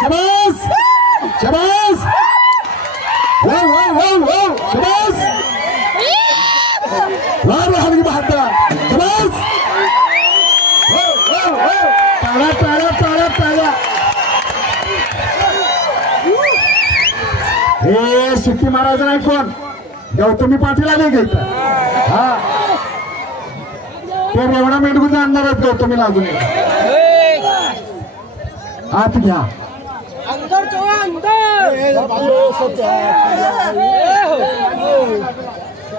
शाबास शाबास वाह वाह वाह वाह शाबास वाह हरगी बहादुर शाबास वाह वाह वाह ताड़ा ताड़ा ताड़ा ताड़ा हे शिट्टी महाराज नाही कोण गौतमी पाटील आले घेत हा ते रेवणा मेंढगुजा आणणार आहेत गौतमीला अजून आत घ्या अंदर चला अंदर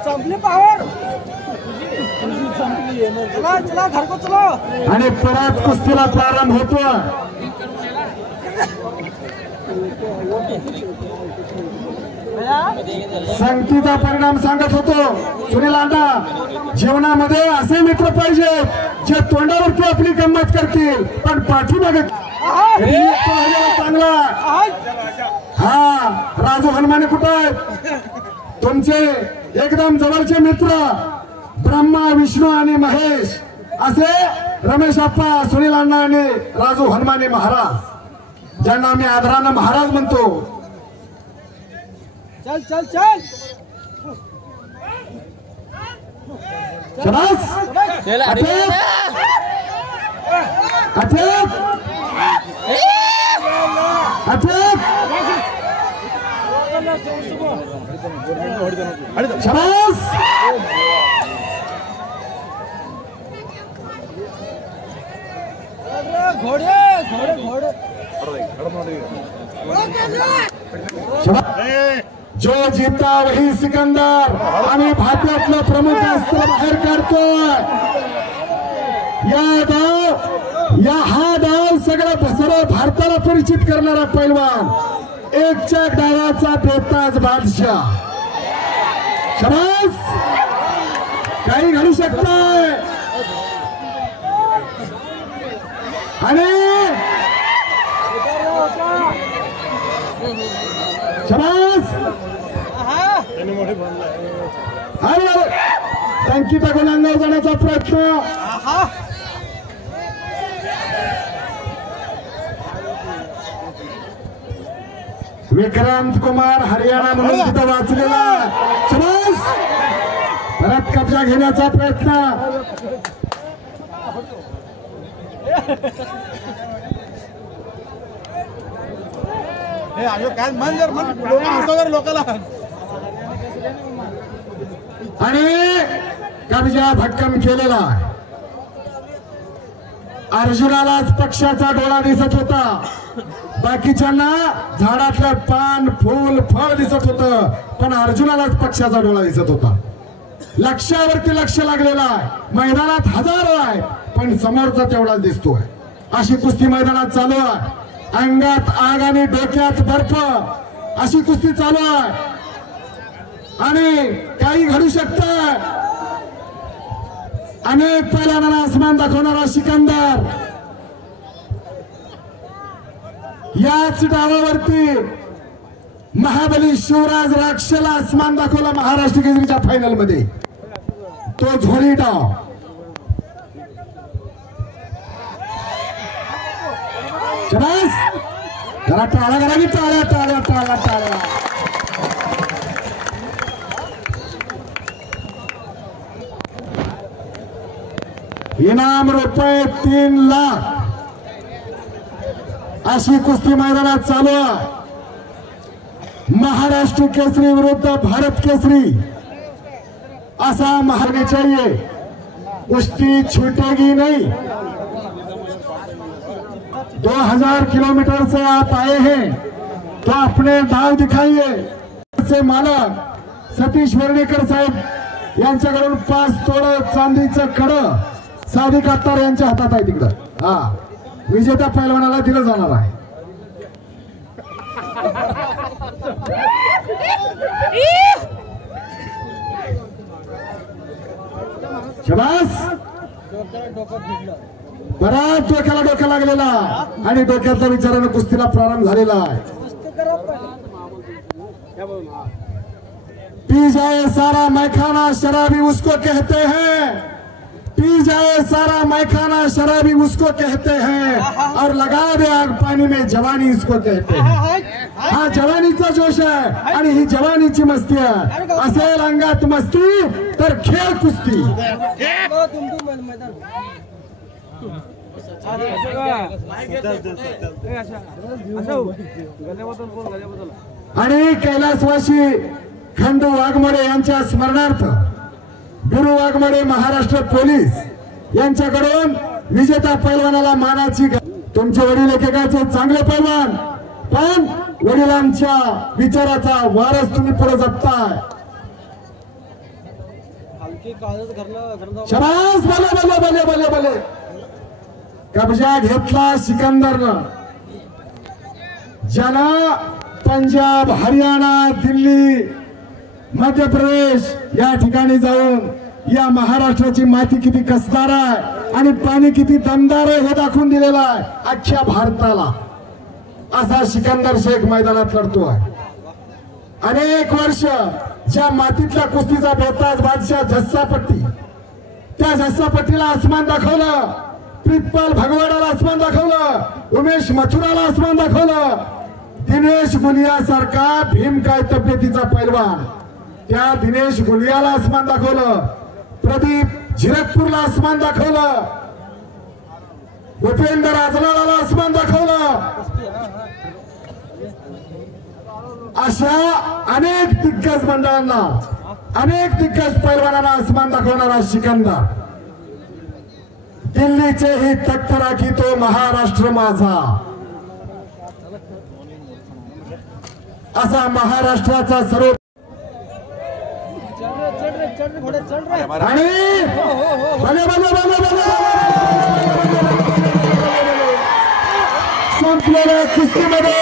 संपली पावर चला चला घर को चलो आणि परत कुस्तीला प्रारंभ होतो संगतीचा परिणाम सांगत होतो सुनील अण्णा जीवनामध्ये असे मित्र पाहिजेत जे तोंडावरती आपली गंमत करतील पण पाठीमागे चांगला हा राजू हनुमाने कुठे आहेत तुमचे एकदम जवळचे मित्र ब्रह्मा विष्णू आणि महेश असे रमेश अप्पा सुनील अण्णा आणि राजू हनुमाने महाराज ज्यांना आम्ही आदरानं महाराज म्हणतो चल चल चल शाबास अटक अटक अटक शाबास घोड़े घोड़े घोड़े जो जीता वही सिकंदर आम्ही भारतातलं प्रमुख अस्त्र बाहेर काढतोय हा डाव सगळं भारताला परिचित करणारा पैलवान एकच्या डावाचा बेताज बादशाह शाबास काही घडू शकताय आणि शाबास टंकीचा गोलंदाज जाण्याचा प्रयत्न विक्रांत कुमार हरियाणा म्हणून तिथं वाचलेला शाबास परत कब्जा घेण्याचा प्रयत्न काय मन जर मन लोकांना आणि कब्जा भक्कम केलेला अर्जुनालाच पक्षाचा डोळा दिसत होता बाकीच्यांना झाडातलं पान फूल फळ दिसत होतं पण अर्जुनालाच पक्षाचा डोळा दिसत होता लक्ष्यावरती लक्ष लागलेला आहे मैदानात हजारो आहे पण समोरचा तेवढाच दिसतोय अशी कुस्ती मैदानात चालू आहे अंगात आग आणि डोक्यात बर्फ अशी कुस्ती चालू आहे आणि काही घडू शकतं अनेक पैलवानांना आसमान दाखवणारा सिकंदर याच डावावरती महाबली शिवराज राक्षला आसमान दाखवला महाराष्ट्र केसरीच्या फायनल मध्ये तो झोळी डाव शाबास जरा टाळ्या करा की टाळ्या टाळ्या टाळ्या टाळ्या इनाम रुपये 3 लाख अशी कुस्ती मैदानात चालू आहे महाराष्ट्र केसरी विरुद्ध भारत केसरी असा महाराष्ट्र चाहिए कुश्ती छूटेगी नहीं 2000 किलोमीटर से आप आए हैं तो अपने दाव दिखाइए से मालक सतीश वर्णेकर साहेब यांच्याकडून 5 तोळ चांदीचं कड सादिक अत्तार यांच्या हातात आहे तिकडं हा विजेत्या पैलवानाला दिलं जाणार आहे शाबास बराच डोक्याला लागलेला आणि डोक्यातल्या विचारानं कुस्तीला प्रारंभ झालेला आहे पी जाए सारा मैखाना शराबी उसको कहते हैं पी जाए सारा मैखाना शराबी उसको कहते हैं और लगा दे आग पानी में जवानी इसको कहते हैं. हा जवानीचा जोश आहे आणि ही जवानीची मस्ती आहे. असेल अंगात मस्ती तर खेळ कुस्ती. मैदान आणि कैलासवासी खंडू वाघमोडे यांच्या स्मरणार्थ गुरु वाघमोडे महाराष्ट्र पोलीस यांच्याकडून विजेता पैलवानाला मानाची. तुमचे वडील एकेकाचे चांगले पैलवान, पण वडिलांच्या विचाराचा वारस तुम्ही पुढे जपताय. हलकी काळच घरला शबास, भले भले भले भले भले. कब्जा घेतला सिकंदरनं. ज्यानं पंजाब, हरियाणा, दिल्ली, मध्य प्रदेश या ठिकाणी जाऊन या महाराष्ट्राची माती किती कसदार आहे आणि पाणी किती दमदार आहे हे दाखवून दिलेलं आहे अख्ख्या भारताला. असा सिकंदर शेख मैदानात लढतो आहे. अनेक वर्ष ज्या मातीतल्या कुस्तीचा बेताज बादशाह झस्सापट्टी, त्या झस्सापट्टीला आसमान दाखवलं. प्रितपाल भगवाडाला आसमान दाखवलं. उमेश मथुराला आसमान दाखवलं. दिनेश गुलिया सारखा भीमकाय तब्येतीचा पैलवान, त्या दिनेश गुलियाला आसमान दाखवलं. प्रदीप झिरकपूरला आसमान दाखवलं. भूपेंद्र आजलाला आसमान दाखवलं. अशा अनेक दिग्गज मंडळांना, अनेक दिग्गज पैलवानांना आसमान दाखवणारा सिकंदर. दिल्लीचे ही तख्त राखीतो महाराष्ट्र माझा, असा महाराष्ट्राचा सर्व. आणि भले भले भले भले संपलेल्या कुस्तीमध्ये